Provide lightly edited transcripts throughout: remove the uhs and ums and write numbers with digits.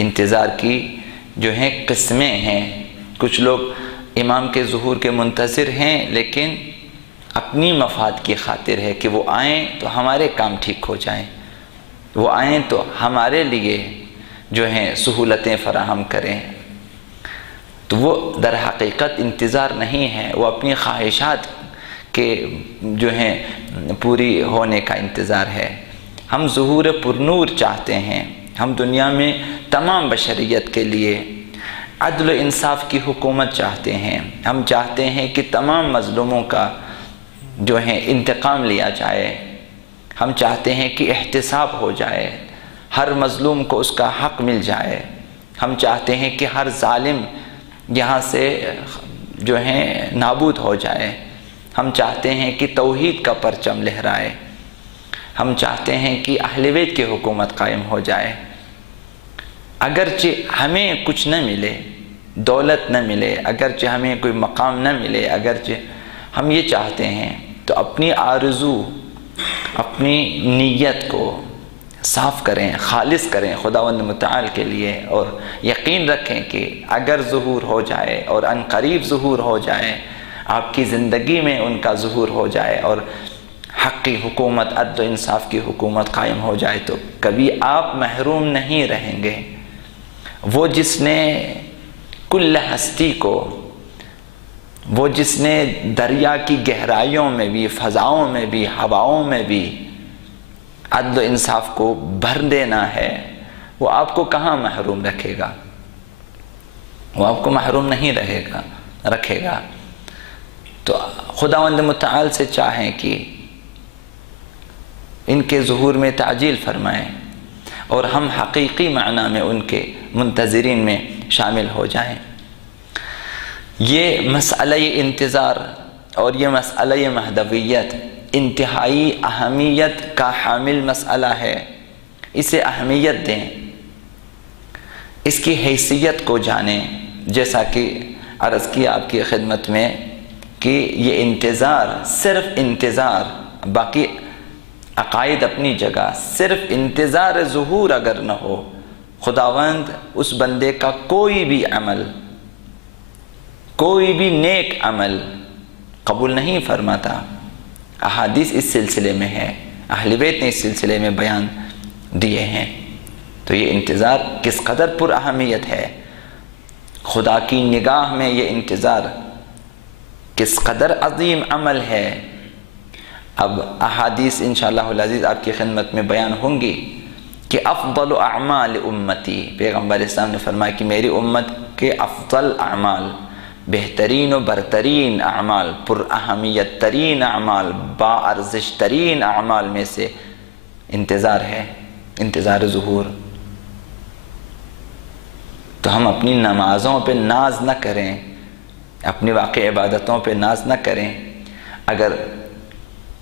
انتظار کی جو ہیں قسمیں ہیں۔ کچھ لوگ امام کے ظہور کے منتظر ہیں لیکن اپنی مفاد کی خاطر ہے کہ وہ آئیں تو ہمارے کام ٹھیک ہو جائیں، وہ آئیں تو ہمارے لیے جو ہیں سہولتیں فراہم کریں، تو وہ در حقیقت انتظار نہیں ہے، وہ اپنی خواہشات کے جو ہیں پوری ہونے کا انتظار ہے۔ ہم ظہور پرنور چاہتے ہیں، ہم دنیا میں تمام بشریت کے لیے عدل و انصاف کی حکومت چاہتے ہیں، ہم چاہتے ہیں کہ تمام مظلوموں کا جو ہے انتقام لیا جائے، ہم چاہتے ہیں کہ احتساب ہو جائے، ہر مظلوم کو اس کا حق مل جائے، ہم چاہتے ہیں کہ ہر ظالم یہاں سے جو ہے نابود ہو جائے، ہم چاہتے ہیں کہ توحید کا پرچم لہرائے، ہم چاہتے ہیں کہ اہل بیت کی حکومت قائم ہو جائے۔ اگرچہ ہمیں کچھ نہ ملے، دولت نہ ملے، اگرچہ ہمیں کوئی مقام نہ ملے، اگرچہ ہم یہ چاہتے ہیں تو اپنی آرزو، اپنی نیت کو صاف کریں، خالص کریں خداوند متعال کے لیے، اور یقین رکھیں کہ اگر ظہور ہو جائے اور ان قریب ظہور ہو جائے، آپ کی زندگی میں ان کا ظہور ہو جائے اور حق کی حکومت، عدل و انصاف کی حکومت قائم ہو جائے، تو کبھی آپ محروم نہیں رہیں گے۔ وہ جس نے کل ہستی کو، وہ جس نے دریا کی گہرائیوں میں بھی، فضاؤں میں بھی، ہواؤں میں بھی عدل و انصاف کو بھر دینا ہے، وہ آپ کو کہاں محروم رکھے گا؟ وہ آپ کو محروم نہیں رکھے گا۔ تو خداوند متعال سے چاہیں کہ ان کے ظہور میں تعجیل فرمائیں اور ہم حقیقی معنی میں ان کے منتظرین میں شامل ہو جائیں۔ یہ مسئلہ انتظار اور یہ مسئلہ مہدویت انتہائی اہمیت کا حامل مسئلہ ہے، اسے اہمیت دیں، اس کی حیثیت کو جانیں۔ جیسا کہ عرض کی آپ کی خدمت میں کہ یہ انتظار صرف انتظار، باقی عقائد اپنی جگہ، صرف انتظار ظہور اگر نہ ہو، خداوند اس بندے کا کوئی بھی عمل، کوئی بھی نیک عمل قبول نہیں فرماتا۔ احادیث اس سلسلے میں ہے، اہل بیت نے اس سلسلے میں بیان دیے ہیں۔ تو یہ انتظار کس قدر پر اہمیت ہے، خدا کی نگاہ میں یہ انتظار کس قدر عظیم عمل ہے۔ اب احادیث انشاءاللہ العزیز آپ کی خدمت میں بیان ہوں گی کہ افضل اعمال امتی، پیغمبر اسلام نے فرمایا کہ میری امت کے افضل اعمال، بہترین و برترین اعمال، پر اہمیت ترین اعمال، با ارزش ترین اعمال میں سے انتظار ہے، انتظار ظہور۔ تو ہم اپنی نمازوں پہ ناز نہ کریں، اپنی واقع عبادتوں پہ ناز نہ کریں۔ اگر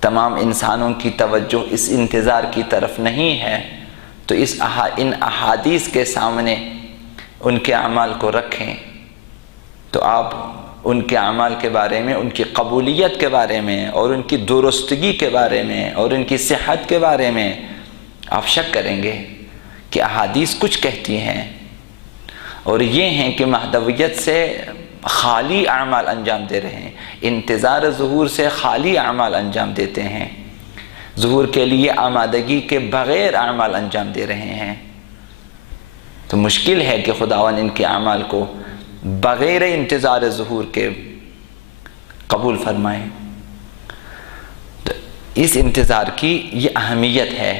تمام انسانوں کی توجہ اس انتظار کی طرف نہیں ہے تو ان احادیث کے سامنے ان کے اعمال کو رکھیں، تو آپ ان کے اعمال کے بارے میں، ان کی قبولیت کے بارے میں اور ان کی درستگی کے بارے میں اور ان کی صحت کے بارے میں آپ شک کریں گے کہ احادیث کچھ کہتی ہیں، اور یہ ہیں کہ مہدویت سے خالی اعمال انجام دے رہے ہیں، انتظار ظہور سے خالی اعمال انجام دیتے ہیں، ظہور کے لیے آمادگی کے بغیر اعمال انجام دے رہے ہیں۔ تو مشکل ہے کہ خداوند ان کے اعمال کو بغیر انتظار ظہور کے قبول فرمائیں۔ تو اس انتظار کی یہ اہمیت ہے،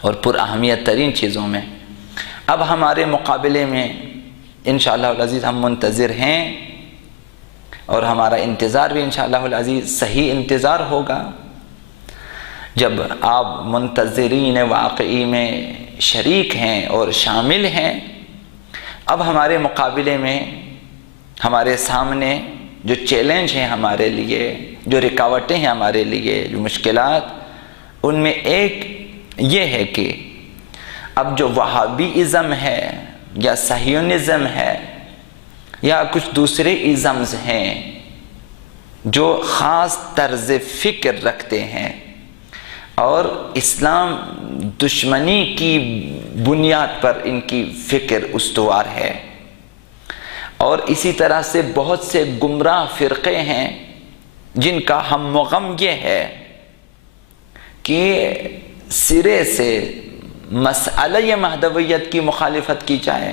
اور پر اہمیت ترین چیزوں میں۔ اب ہمارے مقابلے میں انشاءاللہ العزیز ہم منتظر ہیں، اور ہمارا انتظار بھی انشاءاللہ العزیز صحیح انتظار ہوگا۔ جب آپ منتظرین واقعی میں شریک ہیں اور شامل ہیں، اب ہمارے مقابلے میں، ہمارے سامنے جو چیلنج ہیں ہمارے لیے، جو رکاوٹیں ہیں ہمارے لیے، جو مشکلات، ان میں ایک یہ ہے کہ اب جو وہابی ازم ہے یا صہیونزم ہے یا کچھ دوسرے ازمز ہیں جو خاص طرز فکر رکھتے ہیں، اور اسلام دشمنی کی بنیاد پر ان کی فکر استوار ہے۔ اور اسی طرح سے بہت سے گمراہ فرقے ہیں جن کا ہم غم یہ ہے کہ سرے سے مسئلہ مہدویت کی مخالفت کی جائے،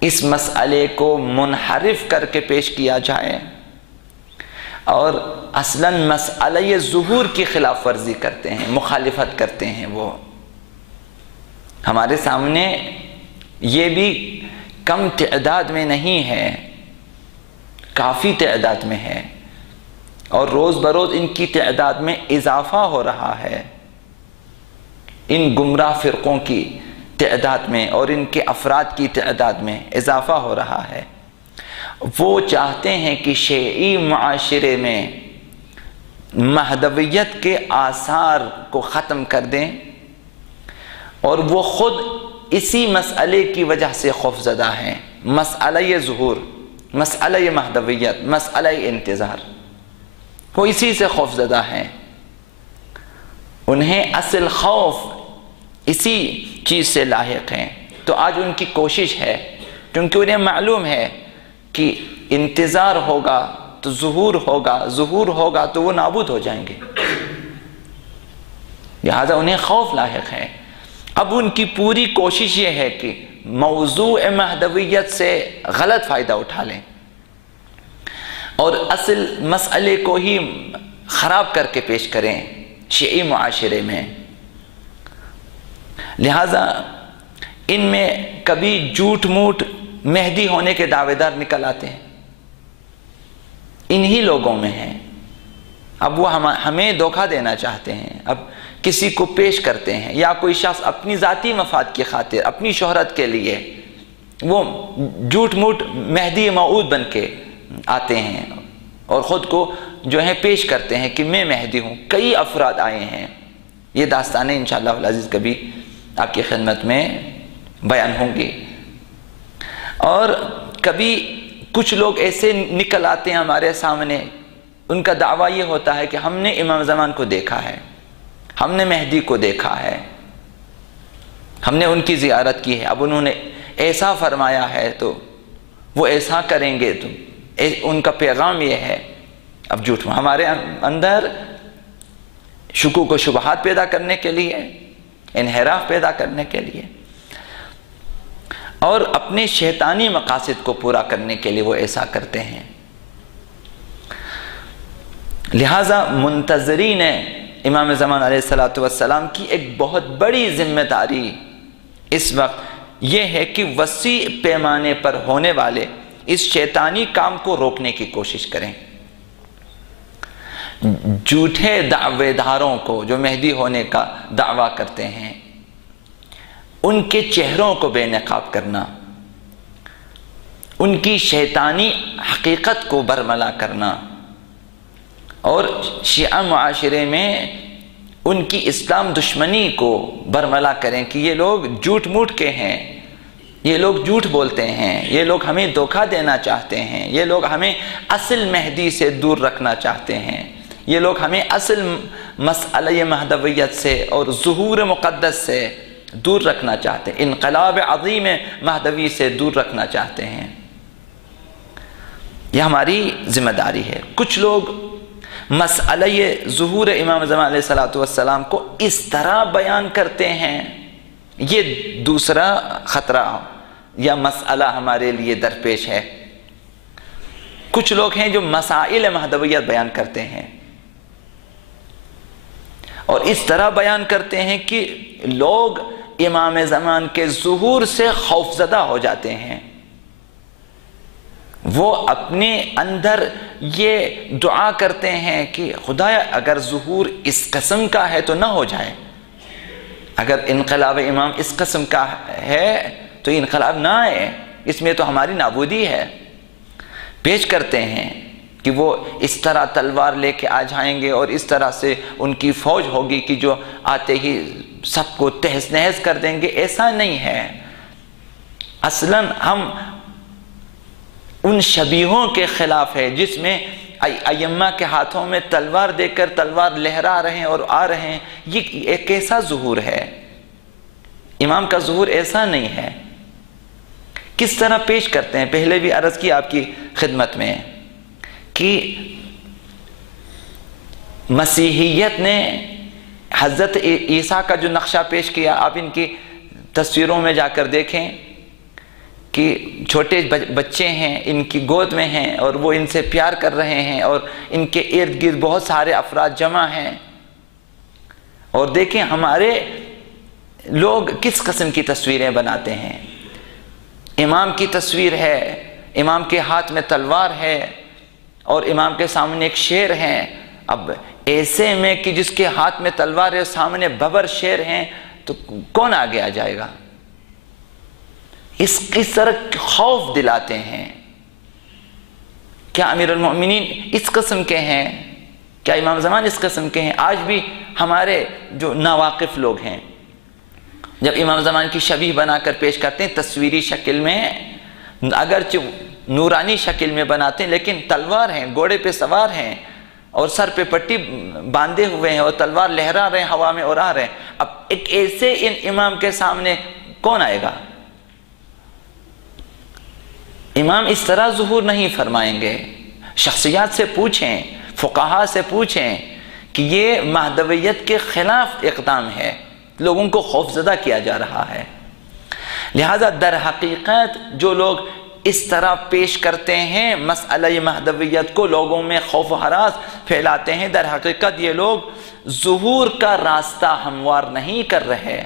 اس مسئلے کو منحرف کر کے پیش کیا جائے، اور اصلاً مسئلہ ظہور کی خلاف ورزی کرتے ہیں، مخالفت کرتے ہیں۔ وہ ہمارے سامنے یہ بھی کم تعداد میں نہیں ہے، کافی تعداد میں ہے، اور روز بروز ان کی تعداد میں اضافہ ہو رہا ہے، ان گمراہ فرقوں کی تعداد میں اور ان کے افراد کی تعداد میں اضافہ ہو رہا ہے۔ وہ چاہتے ہیں کہ شیعی معاشرے میں مہدویت کے آثار کو ختم کر دیں، اور وہ خود اسی مسئلے کی وجہ سے خوفزدہ ہیں۔ مسئلہ ظہور، مسئلہ مہدویت، مسئلہ انتظار، وہ اسی سے خوفزدہ ہیں۔ انہیں اصل خوف اسی چیز سے لاحق ہیں۔ تو آج ان کی کوشش ہے، کیونکہ انہیں معلوم ہے کہ انتظار ہوگا تو ظہور ہوگا، ظہور ہوگا تو وہ نابود ہو جائیں گے، لہذا انہیں خوف لاحق ہے۔ اب ان کی پوری کوشش یہ ہے کہ موضوع مہدویت سے غلط فائدہ اٹھا لیں اور اصل مسئلے کو ہی خراب کر کے پیش کریں شیعی معاشرے میں۔ لہذا ان میں کبھی جھوٹ موٹ مہدی ہونے کے دعوے دار نکل آتے ہیں، انہی لوگوں میں ہیں۔ اب وہ ہمیں دھوکہ دینا چاہتے ہیں، اب کسی کو پیش کرتے ہیں، یا کوئی شخص اپنی ذاتی مفاد کی خاطر، اپنی شہرت کے لیے وہ جھوٹ موٹ مہدی موعود بن کے آتے ہیں اور خود کو جو ہے پیش کرتے ہیں کہ میں مہدی ہوں۔ کئی افراد آئے ہیں، یہ داستانیں انشاءاللہ العزیز کبھی آپ کی خدمت میں بیان ہوں گی۔ اور کبھی کچھ لوگ ایسے نکل آتے ہیں ہمارے سامنے، ان کا دعویٰ یہ ہوتا ہے کہ ہم نے امام زمان کو دیکھا ہے، ہم نے مہدی کو دیکھا ہے، ہم نے ان کی زیارت کی ہے، اب انہوں نے ایسا فرمایا ہے تو وہ ایسا کریں گے، تو ان کا پیغام یہ ہے۔ اب جھوٹ ہمارے اندر شکوک و شبہات پیدا کرنے کے لیے، انحراف پیدا کرنے کے لیے، اور اپنے شیطانی مقاصد کو پورا کرنے کے لیے وہ ایسا کرتے ہیں۔ لہٰذا منتظرین امام زمان علیہ السلام کی ایک بہت بڑی ذمہ داری اس وقت یہ ہے کہ وسیع پیمانے پر ہونے والے اس شیطانی کام کو روکنے کی کوشش کریں۔ جھوٹے دعوے داروں کو جو مہدی ہونے کا دعویٰ کرتے ہیں، ان کے چہروں کو بے نقاب کرنا، ان کی شیطانی حقیقت کو برملا کرنا، اور شیعہ معاشرے میں ان کی اسلام دشمنی کو برملا کریں کہ یہ لوگ جھوٹ موٹ کے ہیں، یہ لوگ جھوٹ بولتے ہیں، یہ لوگ ہمیں دھوکہ دینا چاہتے ہیں، یہ لوگ ہمیں اصل مہدی سے دور رکھنا چاہتے ہیں، یہ لوگ ہمیں اصل مسئلہ مہدویت سے اور ظہور مقدس سے دور رکھنا چاہتے ہیں، انقلاب عظیم مہدوی سے دور رکھنا چاہتے ہیں۔ یہ ہماری ذمہ داری ہے۔ کچھ لوگ مسئلہ ظہور امام زمان علیہ السلام کو اس طرح بیان کرتے ہیں، یہ دوسرا خطرہ یا مسئلہ ہمارے لیے درپیش ہے۔ کچھ لوگ ہیں جو مسائل مہدویت بیان کرتے ہیں اور اس طرح بیان کرتے ہیں کہ لوگ امام زمان کے ظہور سے خوفزدہ ہو جاتے ہیں، وہ اپنے اندر یہ دعا کرتے ہیں کہ خدایا اگر ظہور اس قسم کا ہے تو نہ ہو جائے، اگر انقلاب امام اس قسم کا ہے تو انقلاب نہ آئے، اس میں تو ہماری نابودی ہے۔ پیش کرتے ہیں کہ وہ اس طرح تلوار لے کے آ جائیں گے اور اس طرح سے ان کی فوج ہوگی کہ جو آتے ہی سب کو تہس نہس کر دیں گے۔ ایسا نہیں ہے۔ اصلاً ہم ان شبیہوں کے خلاف ہے جس میں ائمہ کے ہاتھوں میں تلوار دے کر تلوار لہرا رہے ہیں اور آ رہے ہیں، یہ ایک ایسا ظہور ہے، امام کا ظہور ایسا نہیں ہے۔ کس طرح پیش کرتے ہیں؟ پہلے بھی عرض کی آپ کی خدمت میں کہ مسیحیت نے حضرت عیسیٰ کا جو نقشہ پیش کیا، آپ ان کی تصویروں میں جا کر دیکھیں کہ چھوٹے بچے ہیں، ان کی گود میں ہیں اور وہ ان سے پیار کر رہے ہیں اور ان کے ارد گرد بہت سارے افراد جمع ہیں۔ اور دیکھیں ہمارے لوگ کس قسم کی تصویریں بناتے ہیں۔ امام کی تصویر ہے، امام کے ہاتھ میں تلوار ہے اور امام کے سامنے ایک شیر ہے۔ اب ایسے میں کہ جس کے ہاتھ میں تلوار ہے، سامنے ببر شیر ہیں، تو کون آگے آ جائے گا؟ اس طرح خوف دلاتے ہیں۔ کیا امیر المؤمنین اس قسم کے ہیں؟ کیا امام زمان اس قسم کے ہیں؟ آج بھی ہمارے جو ناواقف لوگ ہیں، جب امام زمان کی شبیہ بنا کر پیش کرتے ہیں تصویری شکل میں، اگرچہ نورانی شکل میں بناتے ہیں، لیکن تلوار ہیں، گھوڑے پہ سوار ہیں اور سر پہ پٹی باندھے ہوئے ہیں اور تلوار لہرا رہے ہیں ہوا میں اور آ رہے ہیں۔ اب ایک ایسے امام کے سامنے کون آئے گا؟ امام اس طرح ظہور نہیں فرمائیں گے۔ شخصیات سے پوچھیں، فقہاء سے پوچھیں کہ یہ مہدویت کے خلاف اقدام ہے، لوگوں کو خوفزدہ کیا جا رہا ہے۔ لہذا در حقیقت جو لوگ اس طرح پیش کرتے ہیں مسئلہ مہدویت کو، لوگوں میں خوف و ہراس پھیلاتے ہیں، در حقیقت یہ لوگ ظہور کا راستہ ہموار نہیں کر رہے،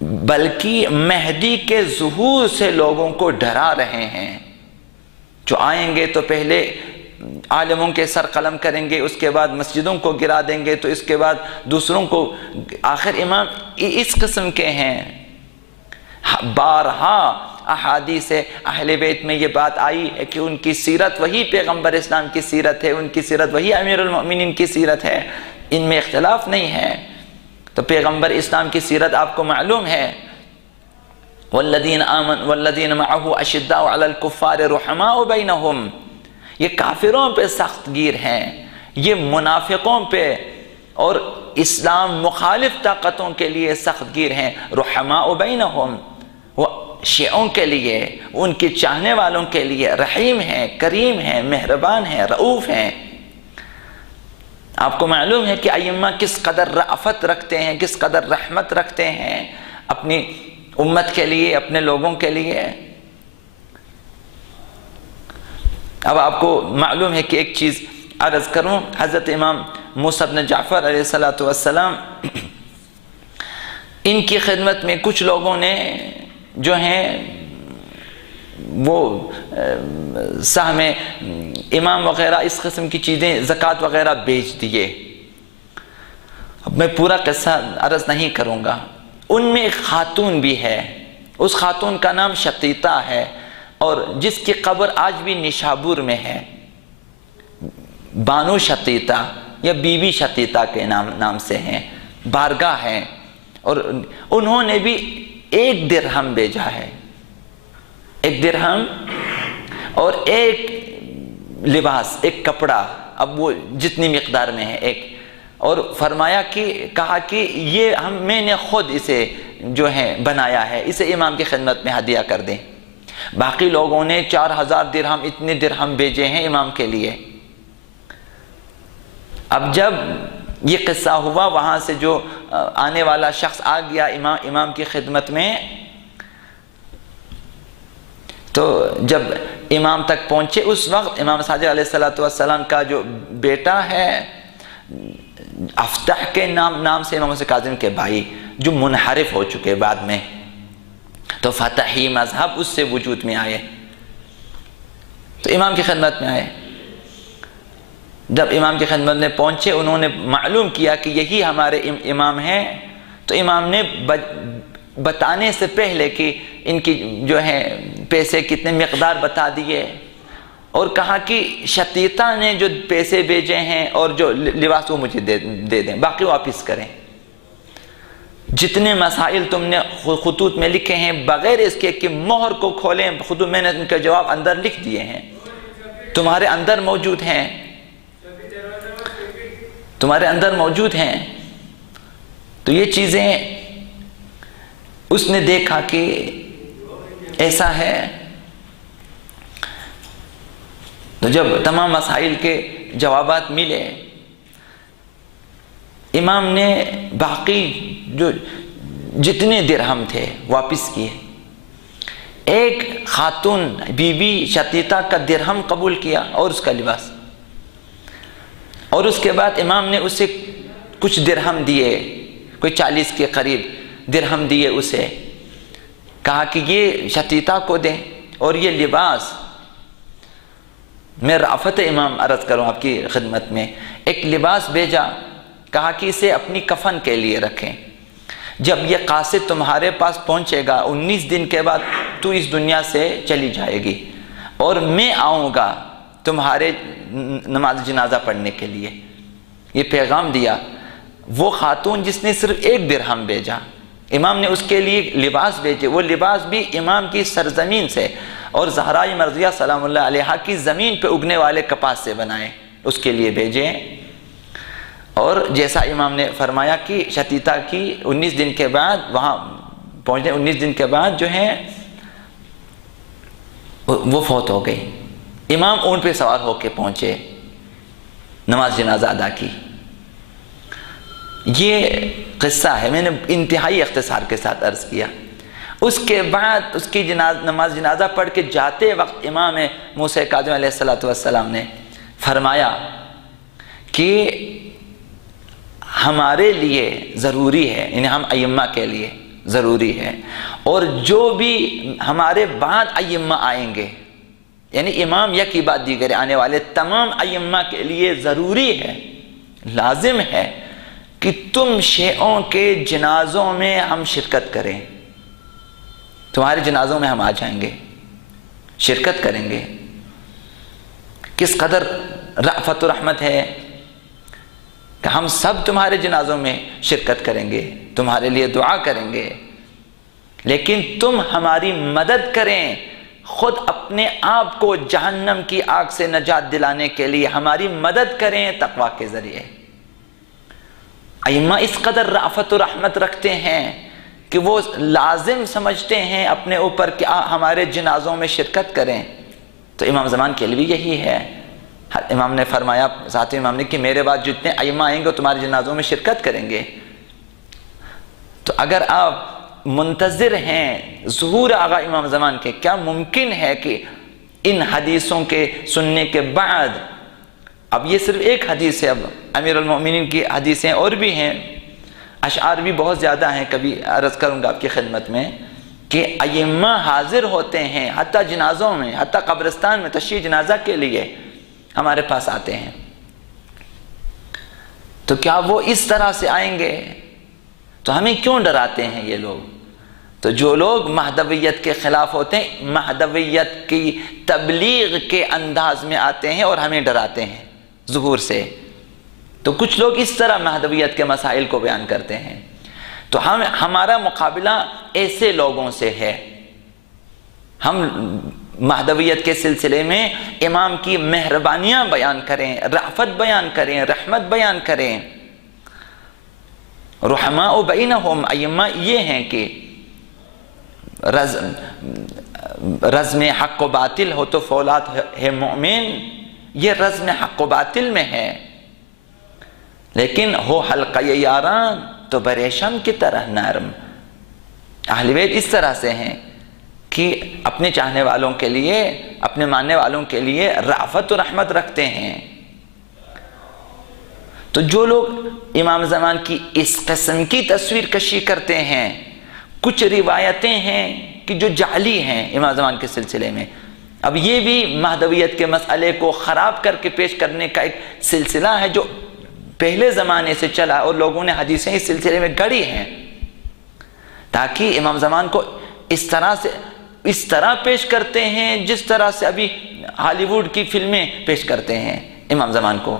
بلکہ مہدی کے ظہور سے لوگوں کو ڈرا رہے ہیں۔ جو آئیں گے تو پہلے عالموں کے سر قلم کریں گے، اس کے بعد مسجدوں کو گرا دیں گے، تو اس کے بعد دوسروں کو، آخر امام اس قسم کے ہیں۔ بارہا احادیث اہل بیت میں یہ بات آئی ہے کہ ان کی سیرت وہی پیغمبر اسلام کی سیرت ہے، ان کی سیرت وہی امیر المؤمنین کی سیرت ہے، ان میں اختلاف نہیں ہے۔ تو پیغمبر اسلام کی سیرت آپ کو معلوم ہے، والذین آمنوا والذین معه اشداء علی الکفار رحماء بینہم، یہ کافروں پہ سخت گیر ہیں، یہ منافقوں پہ اور اسلام مخالف طاقتوں کے لیے سخت گیر ہیں۔ رحماء بینہم، وہ شیعوں کے لیے، ان کی چاہنے والوں کے لیے رحیم ہیں، کریم ہیں، مہربان ہیں، رؤوف ہیں۔ آپ کو معلوم ہے کہ ائمہ کس قدر رأفت رکھتے ہیں، کس قدر رحمت رکھتے ہیں اپنی امت کے لیے، اپنے لوگوں کے لیے۔ اب آپ کو معلوم ہے کہ ایک چیز عرض کروں، حضرت امام موسیٰ بن جعفر علیہ السلام، ان کی خدمت میں کچھ لوگوں نے جو ہیں وہ سہم امام وغیرہ اس قسم کی چیزیں، زکوٰۃ وغیرہ بیچ دیے۔ اب میں پورا قصہ عرض نہیں کروں گا۔ ان میں ایک خاتون بھی ہے، اس خاتون کا نام شقیقہ ہے، اور جس کی قبر آج بھی نشابور میں ہے، بانو شقیقہ یا بی بی شقیقہ کے نام سے ہیں، بارگاہ ہیں، اور انہوں نے بھی 1 درہم بھیجا ہے، 1 درہم اور ایک لباس، ایک کپڑا، اب وہ جتنی مقدار میں ہے ایک، اور فرمایا کہ کہا کہ یہ میں نے خود اسے جو ہے بنایا ہے، اسے امام کی خدمت میں ہدیہ کر دیں۔ باقی لوگوں نے 4000 درہم، اتنے درہم بھیجے ہیں امام کے لیے۔ اب جب یہ قصہ ہوا، وہاں سے جو آنے والا شخص آ گیا امام کی خدمت میں، تو جب امام تک پہنچے اس وقت امام صادق علیہ السلام کا جو بیٹا ہے افتح کے نام سے، امام کاظم کے بھائی، جو منحرف ہو چکے بعد میں، تو فتحی مذہب اس سے وجود میں آئے، تو امام کی خدمت میں آئے۔ جب امام کی خدمت میں پہنچے، انہوں نے معلوم کیا کہ یہی ہمارے امام ہیں، تو امام نے بتانے سے پہلے کہ ان کی جو ہے پیسے کتنے مقدار بتا دیے، اور کہا کہ شقیقہ نے جو پیسے بھیجے ہیں اور جو لباس وہ مجھے دے دیں، باقی واپس کریں۔ جتنے مسائل تم نے خطوط میں لکھے ہیں، بغیر اس کے کہ مہر کو کھولیں، خود میں نے ان کا جواب اندر لکھ دیے ہیں۔ تمہارے اندر موجود ہیں، تمہارے اندر موجود ہیں۔ تو یہ چیزیں اس نے دیکھا کہ ایسا ہے، تو جب تمام مسائل کے جوابات ملے، امام نے باقی جو جتنے درہم تھے واپس کیے۔ ایک خاتون بی بی شتیتا کا درہم قبول کیا اور اس کا لباس، اور اس کے بعد امام نے اسے کچھ درہم دیے، کوئی 40 کے قریب درہم دیے اسے، کہا کہ یہ شتیتا کو دیں اور یہ لباس۔ میں رافت امام عرض کروں آپ کی خدمت میں، ایک لباس بھیجا، کہا کہ اسے اپنی کفن کے لیے رکھیں، جب یہ قاصد تمہارے پاس پہنچے گا 19 دن کے بعد تو اس دنیا سے چلی جائے گی، اور میں آؤں گا تمہارے نماز جنازہ پڑھنے کے لیے۔ یہ پیغام دیا۔ وہ خاتون جس نے صرف ایک درہم بھیجا، امام نے اس کے لیے لباس بھیجے، وہ لباس بھی امام کی سرزمین سے اور زہرا مرضیہ سلام اللہ علیہا کی زمین پہ اگنے والے کپاس سے بنائے، اس کے لیے بھیجے۔ اور جیسا امام نے فرمایا کہ شتیتا کی 19 دن کے بعد وہاں پہنچنے 19 دن کے بعد جو ہے وہ فوت ہو گئی۔ امام اونٹ پہ سوار ہو کے پہنچے، نماز جنازہ ادا کی۔ یہ قصہ ہے، میں نے انتہائی اختصار کے ساتھ عرض کیا۔ اس کے بعد اس کی نماز جنازہ پڑھ کے جاتے وقت امام موسیٰ کاظم علیہ السلام نے فرمایا کہ ہمارے لیے ضروری ہے، یعنی ہم ائمہ کے لیے ضروری ہے، اور جو بھی ہمارے بعد ائمہ آئیں گے، یعنی امام یا کی بعد دیگر آنے والے تمام ائمہ کے لیے ضروری ہے، لازم ہے کہ تم شیعوں کے جنازوں میں ہم شرکت کریں، تمہارے جنازوں میں ہم آ جائیں گے، شرکت کریں گے۔ کس قدر رأفت و رحمت ہے کہ ہم سب تمہارے جنازوں میں شرکت کریں گے، تمہارے لیے دعا کریں گے، لیکن تم ہماری مدد کریں، خود اپنے آپ کو جہنم کی آگ سے نجات دلانے کے لیے ہماری مدد کریں تقویٰ کے ذریعے۔ ائمہ اس قدر رأفت و رحمت رکھتے ہیں کہ وہ لازم سمجھتے ہیں اپنے اوپر کہ ہمارے جنازوں میں شرکت کریں۔ تو امام زمان کے لیے یہی ہے۔ امام نے فرمایا، ذات امام نے، کہ میرے بعد جتنے ائمہ آئیں گے تمہارے جنازوں میں شرکت کریں گے۔ تو اگر آپ منتظر ہیں ظہور آغا امام زمان کے، کیا ممکن ہے کہ ان حدیثوں کے سننے کے بعد، اب یہ صرف ایک حدیث ہے، اب امیر المومنین کی حدیثیں اور بھی ہیں، اشعار بھی بہت زیادہ ہیں، کبھی عرض کروں گا آپ کی خدمت میں، کہ ائمہ حاضر ہوتے ہیں حتیٰ جنازوں میں، حتیٰ قبرستان میں تشییع جنازہ کے لیے ہمارے پاس آتے ہیں۔ تو کیا وہ اس طرح سے آئیں گے؟ تو ہمیں کیوں ڈراتے ہیں یہ لوگ؟ تو جو لوگ مہدویت کے خلاف ہوتے ہیں، مہدویت کی تبلیغ کے انداز میں آتے ہیں اور ہمیں ڈراتے ہیں ظہور سے۔ تو کچھ لوگ اس طرح مہدویت کے مسائل کو بیان کرتے ہیں۔ تو ہمارا مقابلہ ایسے لوگوں سے ہے۔ ہم مہدویت کے سلسلے میں امام کی مہربانیاں بیان کریں، رأفت بیان کریں، رحمت بیان کریں۔ رحماء بینہم، ائمہ یہ ہیں کہ رزم حق و باطل ہو تو فولاد ہے مومن، یہ رزم حق و باطل میں ہے، لیکن ہو حلقہ یاران تو بریشم کی طرح نرم۔ اہل بیت اس طرح سے ہیں کہ اپنے چاہنے والوں کے لیے، اپنے ماننے والوں کے لیے رأفت و رحمت رکھتے ہیں۔ تو جو لوگ امام زمان کی اس قسم کی تصویر کشی کرتے ہیں، کچھ روایتیں ہیں کہ جو جعلی ہیں امام زمان کے سلسلے میں، اب یہ بھی مہدویت کے مسئلے کو خراب کر کے پیش کرنے کا ایک سلسلہ ہے جو پہلے زمانے سے چلا، اور لوگوں نے حدیثیں اس سلسلے میں گڑھی ہیں تاکہ امام زمان کو اس طرح پیش کرتے ہیں جس طرح سے ابھی ہالی ووڈ کی فلمیں پیش کرتے ہیں امام زمان کو،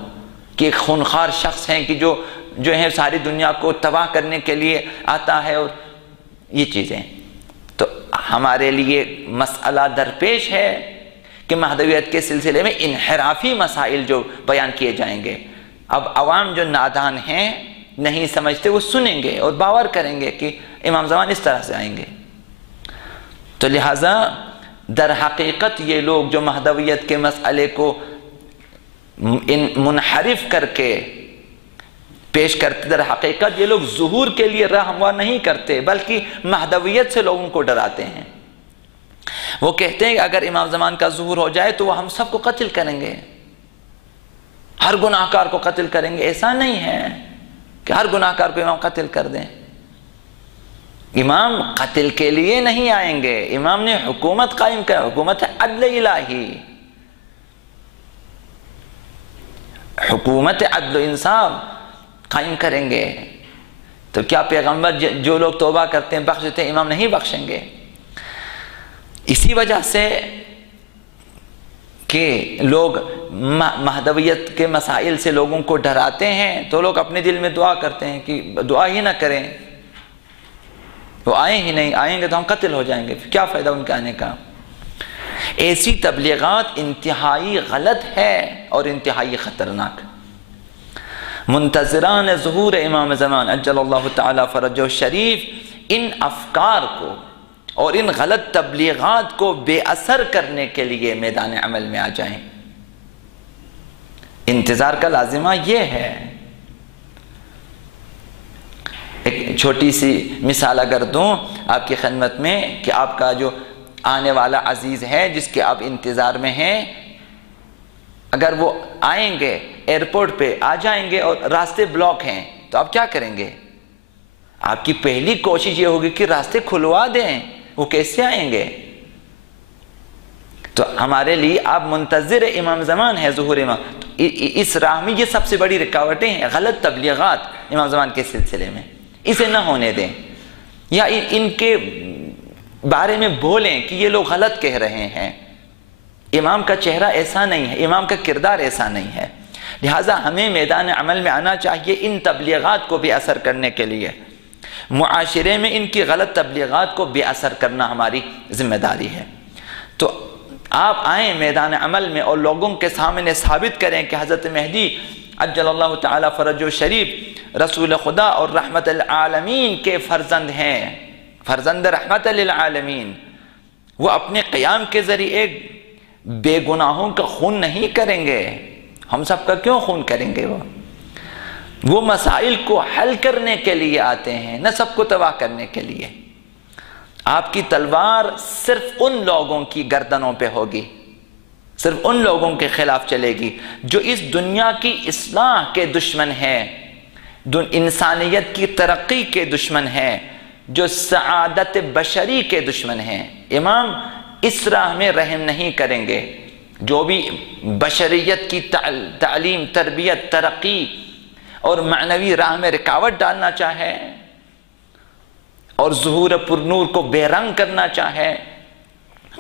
کہ ایک خونخوار شخص ہیں کہ جو ہے ساری دنیا کو تباہ کرنے کے لیے آتا ہے، اور یہ چیزیں۔ تو ہمارے لیے مسئلہ درپیش ہے کہ مہدویت کے سلسلے میں انحرافی مسائل جو بیان کیے جائیں گے، اب عوام جو نادان ہیں نہیں سمجھتے وہ سنیں گے اور باور کریں گے کہ امام زمان اس طرح سے آئیں گے۔ تو لہٰذا در حقیقت یہ لوگ جو مہدویت کے مسئلے کو منحرف کر کے پیش کرتے، در حقیقت یہ لوگ ظہور کے لیے راہ ہموار نہیں کرتے بلکہ مہدویت سے لوگوں کو ڈراتے ہیں۔ وہ کہتے ہیں کہ اگر امام زمان کا ظہور ہو جائے تو وہ ہم سب کو قتل کریں گے، ہر گناہ کار کو قتل کریں گے۔ ایسا نہیں ہے کہ ہر گناہ کار کو امام قتل کر دیں۔ امام قتل کے لیے نہیں آئیں گے، امام نے حکومت قائم کر، حکومت عدل الہی، حکومت عدل و انصاف قائم کریں گے۔ تو کیا پیغمبر جو لوگ توبہ کرتے ہیں بخش دیتے ہیں، امام نہیں بخشیں گے؟ اسی وجہ سے کہ لوگ مہدویت کے مسائل سے لوگوں کو ڈراتے ہیں تو لوگ اپنے دل میں دعا کرتے ہیں کہ دعا ہی نہ کریں، وہ آئیں ہی نہیں، آئیں گے تو ہم قتل ہو جائیں گے، کیا فائدہ ان کے آنے کا۔ ایسی تبلیغات انتہائی غلط ہے اور انتہائی خطرناک۔ منتظران ظہور امام زمان عجل اللہ تعالی فرجہ شریف ان افکار کو اور ان غلط تبلیغات کو بے اثر کرنے کے لیے میدان عمل میں آ جائیں۔ انتظار کا لازمہ یہ ہے۔ ایک چھوٹی سی مثال اگر دوں آپ کی خدمت میں کہ آپ کا جو آنے والا عزیز ہے جس کے آپ انتظار میں ہیں، اگر وہ آئیں گے ایئرپورٹ پہ آ جائیں گے اور راستے بلاک ہیں تو آپ کیا کریں گے؟ آپ کی پہلی کوشش یہ ہوگی کہ راستے کھلوا دیں، وہ کیسے آئیں گے؟ تو ہمارے لیے آپ منتظر امام زمان ہے، ظہور امام، تو اس راہ میں یہ سب سے بڑی رکاوٹیں ہیں غلط تبلیغات امام زمان کے سلسلے میں، اسے نہ ہونے دیں، یا ان کے بارے میں بولیں کہ یہ لوگ غلط کہہ رہے ہیں، امام کا چہرہ ایسا نہیں ہے، امام کا کردار ایسا نہیں ہے۔ لہٰذا ہمیں میدان عمل میں آنا چاہیے ان تبلیغات کو بے اثر کرنے کے لیے، معاشرے میں ان کی غلط تبلیغات کو بے اثر کرنا ہماری ذمہ داری ہے۔ تو آپ آئیں میدان عمل میں اور لوگوں کے سامنے ثابت کریں کہ حضرت مہدی عجل اللہ تعالی فرجہ شریف رسول خدا اور رحمت العالمین کے فرزند ہیں، فرزند رحمت للعالمین۔ وہ اپنے قیام کے ذریعے بے گناہوں کا خون نہیں کریں گے، ہم سب کا کیوں خون کریں گے؟ وہ مسائل کو حل کرنے کے لیے آتے ہیں، نہ سب کو تباہ کرنے کے لیے۔ آپ کی تلوار صرف ان لوگوں کی گردنوں پہ ہوگی، صرف ان لوگوں کے خلاف چلے گی جو اس دنیا کی اصلاح کے دشمن ہیں، جو انسانیت کی ترقی کے دشمن ہیں، جو سعادت بشری کے دشمن ہیں۔ امام اس راہ میں رحم نہیں کریں گے۔ جو بھی بشریت کی تعلیم، تربیت، ترقی اور معنوی راہ میں رکاوٹ ڈالنا چاہے اور ظہور پرنور کو بے رنگ کرنا چاہے،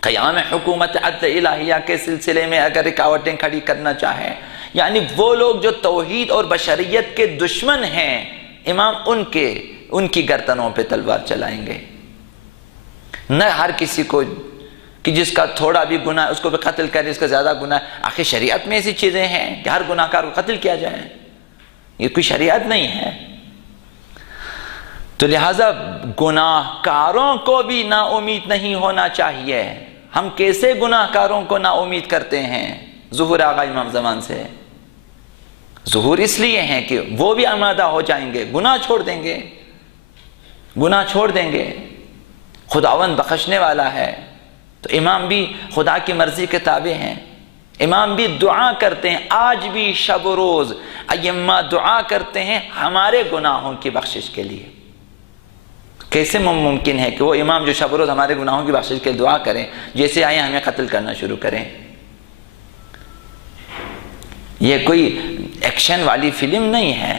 قیام حکومت عدل الہیہ کے سلسلے میں اگر رکاوٹیں کھڑی کرنا چاہے، یعنی وہ لوگ جو توحید اور بشریت کے دشمن ہیں، امام ان کی گردنوں پہ تلوار چلائیں گے۔ نہ ہر کسی کو کہ جس کا تھوڑا بھی گناہ اس کو بھی قتل کرے، جس کا زیادہ گناہ۔ آخر شریعت میں ایسی چیزیں ہیں کہ ہر گناہ کار کو قتل کیا جائے، یہ کوئی شریعت نہیں ہے۔ تو لہٰذا گناہ کاروں کو بھی نا امید نہیں ہونا چاہیے۔ ہم کیسے گناہ کاروں کو نا امید کرتے ہیں ظہور آغا امام زمان سے؟ ظہور اس لیے ہیں کہ وہ بھی آمادہ ہو جائیں گے، گناہ چھوڑ دیں گے، گناہ چھوڑ دیں گے۔ خداوند بخشنے والا ہے، تو امام بھی خدا کی مرضی کے تابع ہیں۔ امام بھی دعا کرتے ہیں، آج بھی شب و روز ائمہ دعا کرتے ہیں ہمارے گناہوں کی بخشش کے لیے۔ کیسے ممکن ہے کہ وہ امام جو شب و روز ہمارے گناہوں کی بخشش کے لیے دعا کریں، جیسے آئیں ہمیں قتل کرنا شروع کریں؟ یہ کوئی ایکشن والی فلم نہیں ہے۔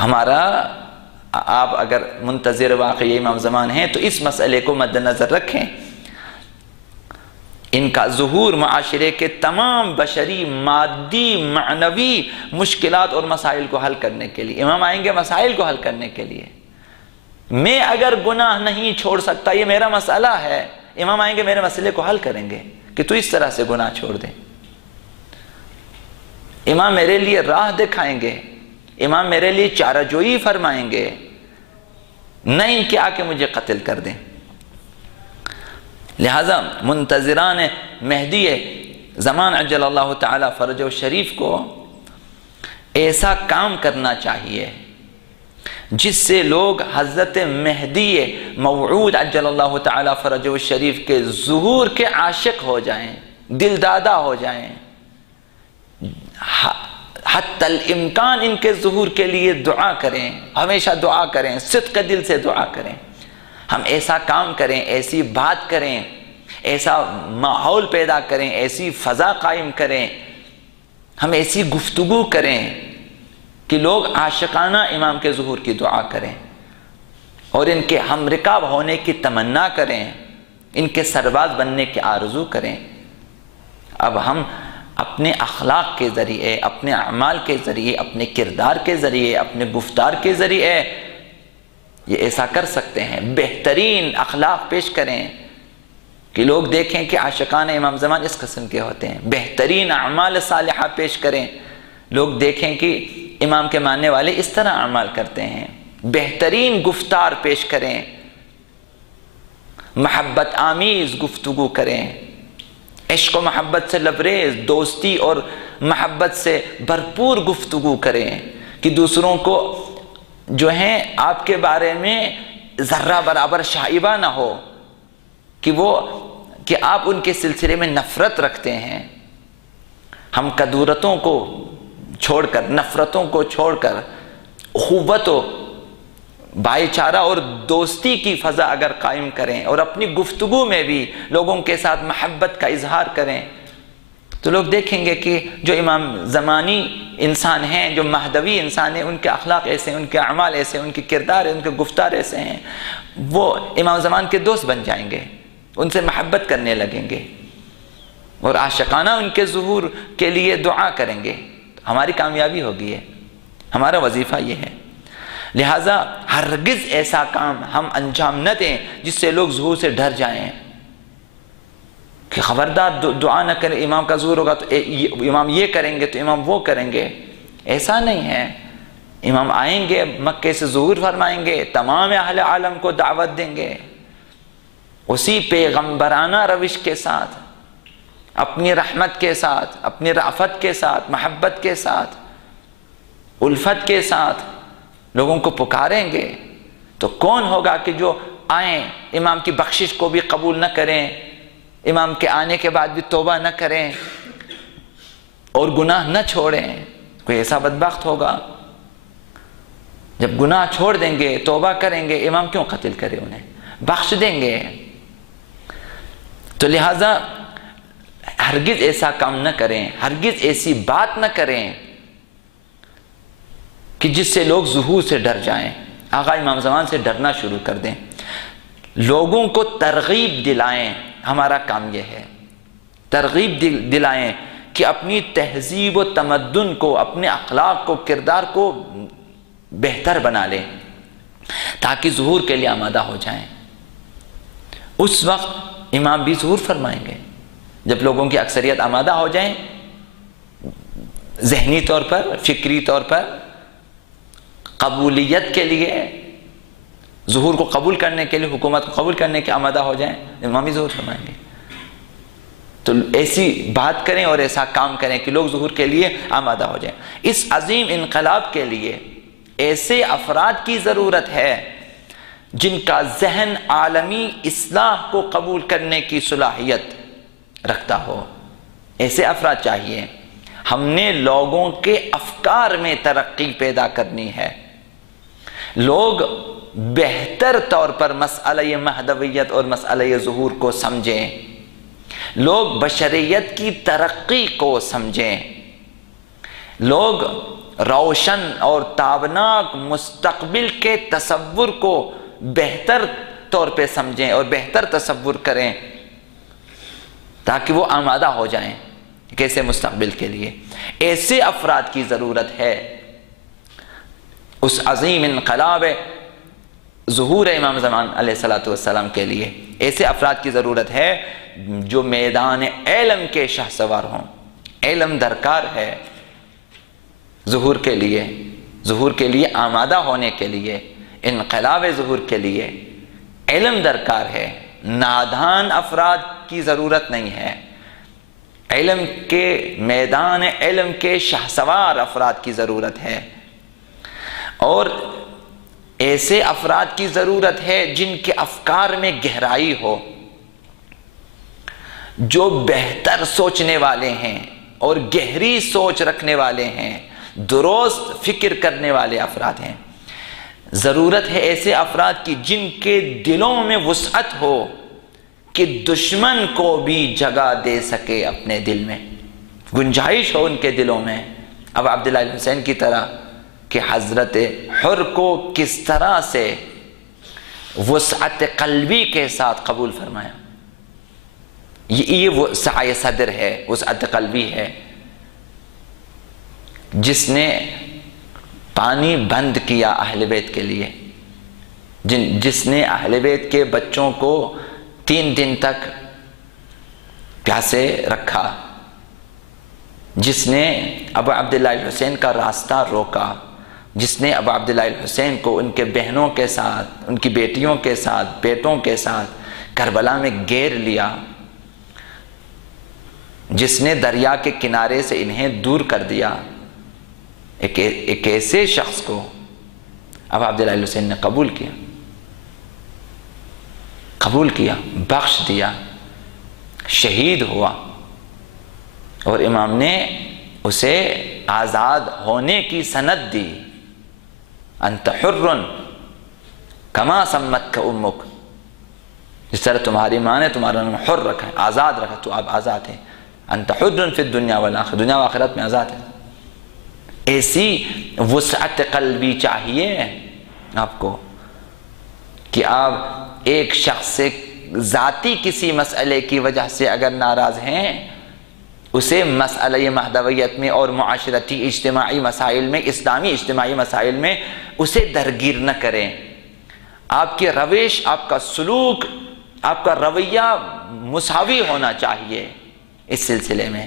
ہمارا آپ اگر منتظر واقعی امام زمان ہیں تو اس مسئلے کو مد نظر رکھیں۔ ان کا ظہور معاشرے کے تمام بشری، مادی، معنوی مشکلات اور مسائل کو حل کرنے کے لیے، امام آئیں گے مسائل کو حل کرنے کے لیے۔ میں اگر گناہ نہیں چھوڑ سکتا، یہ میرا مسئلہ ہے، امام آئیں گے میرے مسئلے کو حل کریں گے۔ کہ تو اس طرح سے گناہ چھوڑ دے۔ امام میرے لیے راہ دکھائیں گے، امام میرے لیے چارہ جوئی فرمائیں گے، نہ ان کے آ کے مجھے قتل کر دیں۔ لہذا منتظران مہدی زمان عجل اللہ تعالی فرجہ شریف کو ایسا کام کرنا چاہیے جس سے لوگ حضرت مہدی موعود عجل اللہ تعالی فرجہ شریف کے ظہور کے عاشق ہو جائیں، دل دادا ہو جائیں، حتی الامکان ان کے ظہور کے لیے دعا کریں، ہمیشہ دعا کریں، صدق دل سے دعا کریں۔ ہم ایسا کام کریں، ایسی بات کریں، ایسا ماحول پیدا کریں، ایسی فضا قائم کریں، ہم ایسی گفتگو کریں کہ لوگ عاشقانہ امام کے ظہور کی دعا کریں اور ان کے ہم رکاب ہونے کی تمنا کریں، ان کے سرباز بننے کی آرزو کریں۔ اب ہم اپنے اخلاق کے ذریعے، اپنے اعمال کے ذریعے، اپنے کردار کے ذریعے، اپنے گفتار کے ذریعے یہ ایسا کر سکتے ہیں، بہترین اخلاق پیش کریں کہ لوگ دیکھیں کہ عاشقان امام زمان اس قسم کے ہوتے ہیں، بہترین اعمال صالحہ پیش کریں، لوگ دیکھیں کہ امام کے ماننے والے اس طرح اعمال کرتے ہیں، بہترین گفتار پیش کریں، محبت آمیز گفتگو کریں، عشق و محبت سے لبریز، دوستی اور محبت سے بھرپور گفتگو کریں کہ دوسروں کو جو ہیں آپ کے بارے میں ذرہ برابر شائبہ نہ ہو کہ آپ ان کے سلسلے میں نفرت رکھتے ہیں۔ ہم کدورتوں کو چھوڑ کر، نفرتوں کو چھوڑ کر اخوت و بھائی چارہ اور دوستی کی فضا اگر قائم کریں اور اپنی گفتگو میں بھی لوگوں کے ساتھ محبت کا اظہار کریں تو لوگ دیکھیں گے کہ جو امام زمانی انسان ہیں، جو مہدوی انسان ہیں، ان کے اخلاق ایسے ہیں، ان کے اعمال ایسے ہیں، ان کے کردار ان کے گفتار ایسے ہیں، وہ امام زمان کے دوست بن جائیں گے، ان سے محبت کرنے لگیں گے اور عاشقانہ ان کے ظہور کے لیے دعا کریں گے۔ ہماری کامیابی ہوگی ہے، ہمارا وظیفہ یہ ہے۔ لہٰذا ہرگز ایسا کام ہم انجام نہ دیں جس سے لوگ ظہور سے ڈر جائیں کہ خبردار دعا نہ کریں، امام کا ظہور ہوگا تو امام یہ کریں گے تو امام وہ کریں گے۔ ایسا نہیں ہے، امام آئیں گے، مکے سے ظہور فرمائیں گے، تمام اہل عالم کو دعوت دیں گے، اسی پیغمبرانہ روش کے ساتھ، اپنی رحمت کے ساتھ، اپنی رأفت کے ساتھ، محبت کے ساتھ، الفت کے ساتھ لوگوں کو پکاریں گے۔ تو کون ہوگا کہ جو آئیں امام کی بخشش کو بھی قبول نہ کریں، امام کے آنے کے بعد بھی توبہ نہ کریں اور گناہ نہ چھوڑیں؟ کوئی ایسا بدبخت ہوگا؟ جب گناہ چھوڑ دیں گے، توبہ کریں گے، امام کیوں قتل کرے؟ انہیں بخش دیں گے۔ تو لہٰذا ہرگز ایسا کام نہ کریں، ہرگز ایسی بات نہ کریں کہ جس سے لوگ ظہور سے ڈر جائیں، آقا امام زمان سے ڈرنا شروع کر دیں۔ لوگوں کو ترغیب دلائیں، ہمارا کام یہ ہے، ترغیب دلائیں کہ اپنی تہذیب و تمدن کو، اپنے اخلاق کو، کردار کو بہتر بنا لیں تاکہ ظہور کے لیے آمادہ ہو جائیں۔ اس وقت امام بھی ظہور فرمائیں گے جب لوگوں کی اکثریت آمادہ ہو جائیں، ذہنی طور پر، فکری طور پر قبولیت کے لیے، ظہور کو قبول کرنے کے لیے، حکومت کو قبول کرنے کے آمادہ ہو جائیں، امام بھی ظہور فرمائیں گے۔ تو ایسی بات کریں اور ایسا کام کریں کہ لوگ ظہور کے لیے آمادہ ہو جائیں۔ اس عظیم انقلاب کے لیے ایسے افراد کی ضرورت ہے جن کا ذہن عالمی اصلاح کو قبول کرنے کی صلاحیت رکھتا ہو، ایسے افراد چاہیے۔ ہم نے لوگوں کے افکار میں ترقی پیدا کرنی ہے، لوگ بہتر طور پر مسئلہ مہدویت اور مسئلہ ظہور کو سمجھیں، لوگ بشریت کی ترقی کو سمجھیں، لوگ روشن اور تابناک مستقبل کے تصور کو بہتر طور پہ سمجھیں اور بہتر تصور کریں تاکہ وہ آمادہ ہو جائیں کیسے مستقبل کے لیے۔ ایسے افراد کی ضرورت ہے۔ اس عظیم انقلاب ظہور ہے امام زمان علیہ الصلوۃ والسلام کے لیے۔ ایسے افراد کی ضرورت ہے جو میدان علم کے شاہ سوار ہوں۔ علم درکار ہے ظہور کے لیے آمادہ ہونے کے لیے، انقلاب ظہور کے لیے علم درکار ہے۔ نادان افراد کی ضرورت نہیں ہے، علم کے میدان علم کے شہسوار افراد کی ضرورت ہے، اور ایسے افراد کی ضرورت ہے جن کے افکار میں گہرائی ہو، جو بہتر سوچنے والے ہیں اور گہری سوچ رکھنے والے ہیں، درست فکر کرنے والے افراد ہیں۔ ضرورت ہے ایسے افراد کی جن کے دلوں میں وسعت ہو کہ دشمن کو بھی جگہ دے سکے، اپنے دل میں گنجائش ہو ان کے دلوں میں، اب عبداللہ حسین کی طرح کہ حضرت حر کو کس طرح سے وسعت قلبی کے ساتھ قبول فرمایا۔ یہ وہ سعی صدر ہے، وسعت قلبی ہے، جس نے پانی بند کیا اہل بیت کے لیے، جس نے اہل بیت کے بچوں کو 3 دن تک پیاسے رکھا، جس نے ابو عبداللہ الحسین کا راستہ روکا، جس نے ابو عبداللہ الحسین کو ان کے بہنوں کے ساتھ، ان کی بیٹیوں کے ساتھ، بیٹوں کے ساتھ کربلا میں گھیر لیا، جس نے دریا کے کنارے سے انہیں دور کر دیا، ایک ایسے شخص کو ابو عبداللہ الحسین نے قبول کیا، بخش دیا، شہید ہوا، اور امام نے اسے آزاد ہونے کی سند دی۔ انت حر کما سمتک امک، جس طرح تمہاری ماں نے تمہارا نام حر رکھا ہے، آزاد رکھا، تو اب آزاد ہے۔ انت حر فی الدنیا والآخرہ، دنیا و آخرت میں آزاد ہے۔ ایسی وسعت قلبی چاہیے آپ کو کہ آپ ایک شخص سے ذاتی کسی مسئلے کی وجہ سے اگر ناراض ہیں، اسے مسئلہ مہدویت میں اور معاشرتی اجتماعی مسائل میں، اسلامی اجتماعی مسائل میں اسے درگیر نہ کریں۔ آپ کی روش، آپ کا سلوک، آپ کا رویہ مساوی ہونا چاہیے اس سلسلے میں۔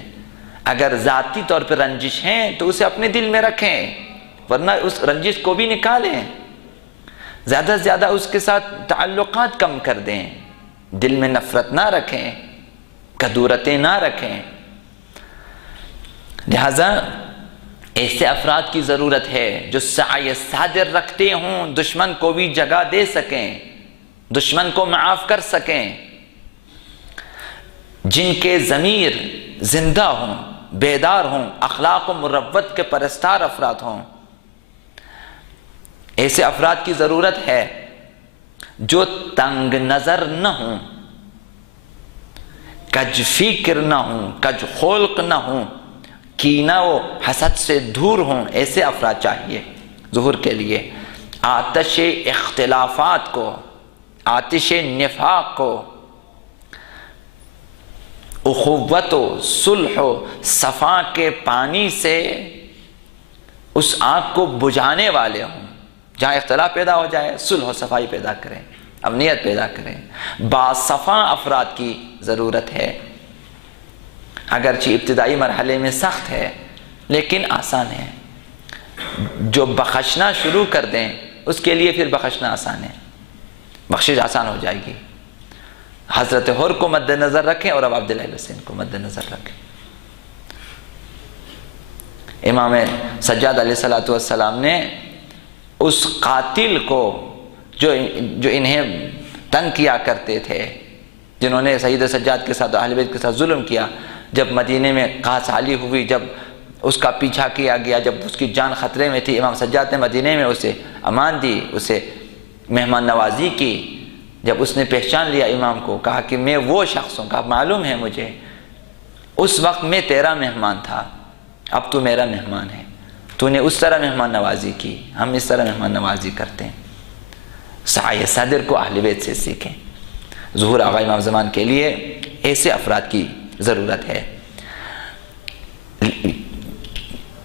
اگر ذاتی طور پر رنجش ہیں تو اسے اپنے دل میں رکھیں، ورنہ اس رنجش کو بھی نکالیں، زیادہ سے زیادہ اس کے ساتھ تعلقات کم کر دیں، دل میں نفرت نہ رکھیں، کدورتیں نہ رکھیں۔ لہذا ایسے افراد کی ضرورت ہے جو سعی صادر رکھتے ہوں، دشمن کو بھی جگہ دے سکیں، دشمن کو معاف کر سکیں، جن کے ضمیر زندہ ہوں، بیدار ہوں، اخلاق و مروت کے پرستار افراد ہوں۔ ایسے افراد کی ضرورت ہے جو تنگ نظر نہ ہوں، کج فکر نہ ہوں، کج خلق نہ ہوں، کینہ و حسد سے دور ہوں۔ ایسے افراد چاہیے ظہور کے لیے۔ آتش اختلافات کو، آتش نفاق کو اخوت و صلح و صفا کے پانی سے اس آگ کو بجھانے والے ہوں۔ جہاں اختلاف پیدا ہو جائے صلح و صفائی پیدا کریں، امنیت پیدا کریں۔ باصفا افراد کی ضرورت ہے، اگرچہ ابتدائی مرحلے میں سخت ہے لیکن آسان ہے۔ جو بخشنا شروع کر دیں اس کے لیے پھر بخشنا آسان ہے، بخشش آسان ہو جائے گی۔ حضرت حر کو مد نظر رکھیں اور اب عبداللہ الحسین کو مد نظر رکھیں۔ امام سجاد علیہ السلام نے اس قاتل کو جو انہیں تنگ کیا کرتے تھے، جنہوں نے سید سجاد کے ساتھ اہل بیت کے ساتھ ظلم کیا، جب مدینے میں قحط حالی ہوئی، جب اس کا پیچھا کیا گیا، جب اس کی جان خطرے میں تھی، امام سجاد نے مدینے میں اسے امان دی، اسے مہمان نوازی کی۔ جب اس نے پہچان لیا امام کو، کہا کہ میں وہ شخص ہوں، کہا معلوم ہے مجھے، اس وقت میں تیرا مہمان تھا، اب تو میرا مہمان ہے، تو نے اس طرح مہمان نوازی کی، ہم اس طرح مہمان نوازی کرتے ہیں۔ سعی صدر کو اہل بیت سے سیکھیں۔ ظہور آقا امام زمان کے لیے ایسے افراد کی ضرورت ہے۔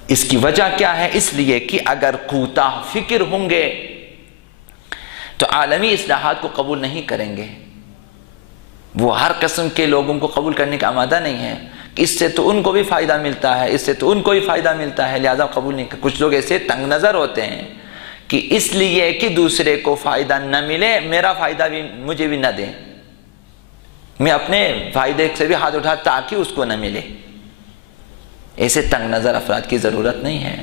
اس کی وجہ کیا ہے؟ اس لیے کہ اگر کوتاہ فکر ہوں گے تو عالمی اصلاحات کو قبول نہیں کریں گے، وہ ہر قسم کے لوگوں کو قبول کرنے کا آمادہ نہیں ہے کہ اس سے تو ان کو بھی فائدہ ملتا ہے، اس سے تو ان کو بھی فائدہ ملتا ہے، لہذا قبول نہیں کر۔ کچھ لوگ ایسے تنگ نظر ہوتے ہیں کہ اس لیے کہ دوسرے کو فائدہ نہ ملے، میرا فائدہ بھی مجھے بھی نہ دیں، میں اپنے فائدے سے بھی ہاتھ اٹھا تاکہ اس کو نہ ملے۔ ایسے تنگ نظر افراد کی ضرورت نہیں ہے۔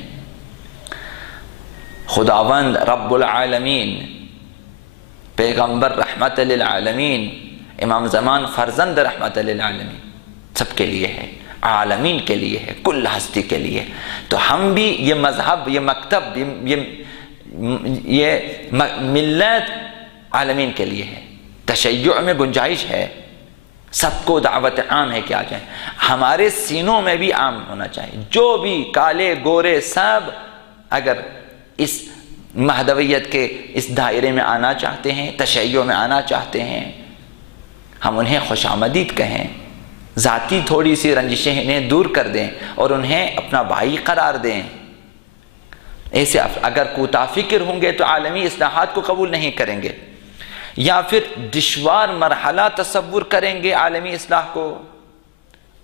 خداوند رب العالمین، پیغمبر رحمت للعالمین، امام زمان فرزند رحمت للعالمین، سب کے لیے ہے، عالمین کے لیے ہے، کل ہستی کے لیے۔ تو ہم بھی یہ مذہب، یہ مکتب، یہ ملت عالمین کے لیے ہے۔ تشیع میں گنجائش ہے، سب کو دعوت عام ہے کہ آ جائیں، ہمارے سینوں میں بھی عام ہونا چاہیے۔ جو بھی کالے گورے سب اگر اس مہدویت کے اس دائرے میں آنا چاہتے ہیں، تشیع میں آنا چاہتے ہیں، ہم انہیں خوش آمدید کہیں، ذاتی تھوڑی سی رنجشیں انہیں دور کر دیں اور انہیں اپنا بھائی قرار دیں۔ ایسے اگر کوتا فکر ہوں گے تو عالمی اصلاحات کو قبول نہیں کریں گے، یا پھر دشوار مرحلہ تصور کریں گے عالمی اصلاح کو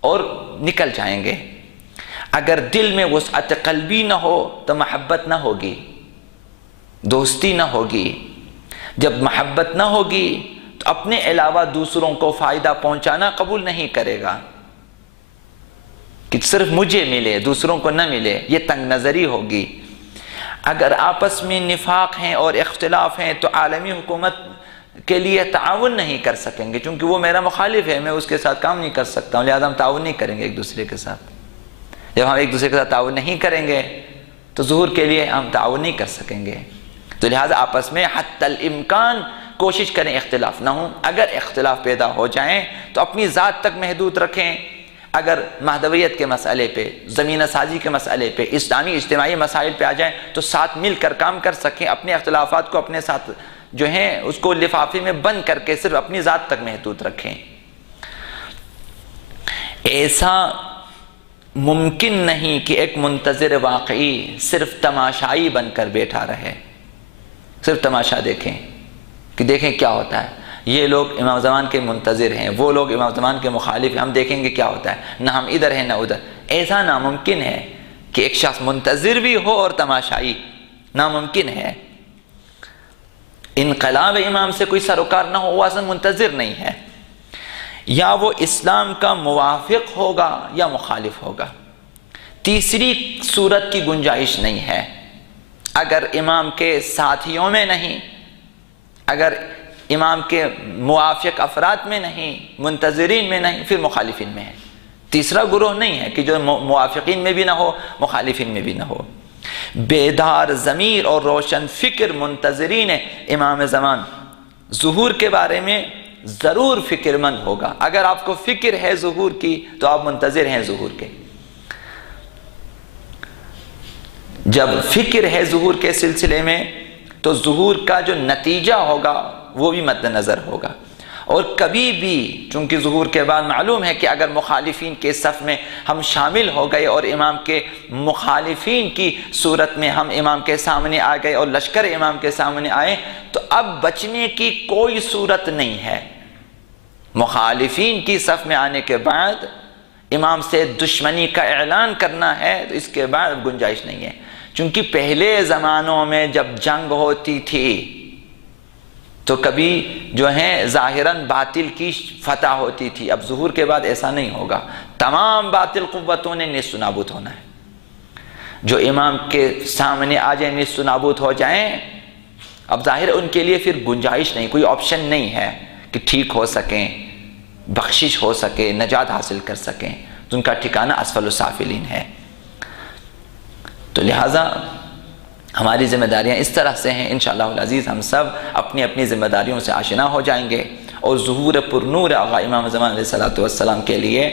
اور نکل جائیں گے۔ اگر دل میں وسعت قلبی نہ ہو تو محبت نہ ہوگی، دوستی نہ ہوگی۔ جب محبت نہ ہوگی تو اپنے علاوہ دوسروں کو فائدہ پہنچانا قبول نہیں کرے گا کہ صرف مجھے ملے دوسروں کو نہ ملے، یہ تنگ نظری ہوگی۔ اگر آپس میں نفاق ہیں اور اختلاف ہیں تو عالمی حکومت کے لیے تعاون نہیں کر سکیں گے، چونکہ وہ میرا مخالف ہے، میں اس کے ساتھ کام نہیں کر سکتا ہوں، لہذا ہم تعاون نہیں کریں گے ایک دوسرے کے ساتھ۔ جب ہم ایک دوسرے کے ساتھ تعاون نہیں کریں گے تو ظہور کے لیے ہم تعاون نہیں کر سکیں گے۔ تو لہذا آپس میں حتی الامکان کوشش کریں اختلاف نہ ہوں۔ اگر اختلاف پیدا ہو جائیں تو اپنی ذات تک محدود رکھیں۔ اگر مہدویت کے مسئلے پہ، زمینہ سازی کے مسئلے پہ، اسلامی اجتماعی مسائل پہ آ جائیں تو ساتھ مل کر کام کر سکیں، اپنے اختلافات کو اپنے ساتھ جو ہیں اس کو لفافے میں بند کر کے صرف اپنی ذات تک محدود رکھیں۔ ایسا ممکن نہیں کہ ایک منتظر واقعی صرف تماشائی بن کر بیٹھا رہے، صرف تماشا دیکھیں کہ دیکھیں کیا ہوتا ہے، یہ لوگ امام زمان کے منتظر ہیں، وہ لوگ امام زمان کے مخالف ہیں، ہم دیکھیں گے کیا ہوتا ہے، نہ ہم ادھر ہیں نہ ادھر۔ ایسا ناممکن ہے کہ ایک شخص منتظر بھی ہو اور تماشائی، ناممکن ہے۔ انقلاب امام سے کوئی سروکار نہ ہو، وہ اصلا منتظر نہیں ہے، یا وہ اسلام کا موافق ہوگا یا مخالف ہوگا۔ تیسری صورت کی گنجائش نہیں ہے۔ اگر امام کے ساتھیوں میں نہیں، اگر امام کے موافق افراد میں نہیں، منتظرین میں نہیں، پھر مخالفین میں ہے۔ تیسرا گروہ نہیں ہے کہ جو موافقین میں بھی نہ ہو، مخالفین میں بھی نہ ہو۔ بیدار ضمیر اور روشن فکر منتظرین امام زمان ظہور کے بارے میں ضرور فکر مند ہوگا۔ اگر آپ کو فکر ہے ظہور کی تو آپ منتظر ہیں ظہور کے۔ جب فکر ہے ظہور کے سلسلے میں تو ظہور کا جو نتیجہ ہوگا وہ بھی مد نظر ہوگا۔ اور کبھی بھی، چونکہ ظہور کے بعد معلوم ہے کہ اگر مخالفین کے صف میں ہم شامل ہو گئے اور امام کے مخالفین کی صورت میں ہم امام کے سامنے آ گئے اور لشکر امام کے سامنے آئے تو اب بچنے کی کوئی صورت نہیں ہے۔ مخالفین کی صف میں آنے کے بعد امام سے دشمنی کا اعلان کرنا ہے تو اس کے بعد گنجائش نہیں ہے، چونکہ پہلے زمانوں میں جب جنگ ہوتی تھی تو کبھی جو ہے ظاہراً باطل کی فتح ہوتی تھی، اب ظہور کے بعد ایسا نہیں ہوگا، تمام باطل قوتوں نے نیست و نابود ہونا ہے۔ جو امام کے سامنے آ جائیں نیست و نابود ہو جائیں، اب ظاہر ان کے لیے پھر گنجائش نہیں، کوئی آپشن نہیں ہے کہ ٹھیک ہو سکیں، بخشش ہو سکے، نجات حاصل کر سکیں، تو ان کا ٹھکانہ اسفل السافلین ہے۔ تو لہٰذا ہماری ذمہ داریاں اس طرح سے ہیں، انشاءاللہ العزیز ہم سب اپنی اپنی ذمہ داریوں سے آشنا ہو جائیں گے اور ظہور پرنور آقا امام زمان علیہ السلام کے لیے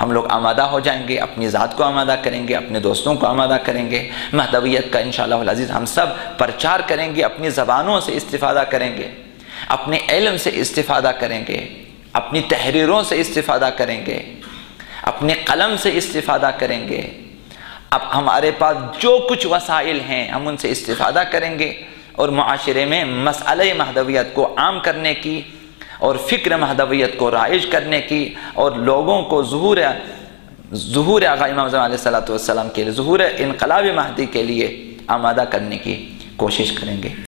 ہم لوگ آمادہ ہو جائیں گے، اپنی ذات کو آمادہ کریں گے، اپنے دوستوں کو آمادہ کریں گے، مہدویت کا انشاءاللہ العزیز ہم سب پرچار کریں گے، اپنی زبانوں سے استفادہ کریں گے، اپنے علم سے استفادہ کریں گے، اپنی تحریروں سے استفادہ کریں گے، اپنے قلم سے استفادہ کریں گے۔ اب ہمارے پاس جو کچھ وسائل ہیں ہم ان سے استفادہ کریں گے اور معاشرے میں مسئلہ مہدویت کو عام کرنے کی اور فکر مہدویت کو رائج کرنے کی اور لوگوں کو ظہور آقا امام زمان علیہ السلام کے لیے، ظہور انقلاب مہدی کے لیے آمادہ کرنے کی کوشش کریں گے۔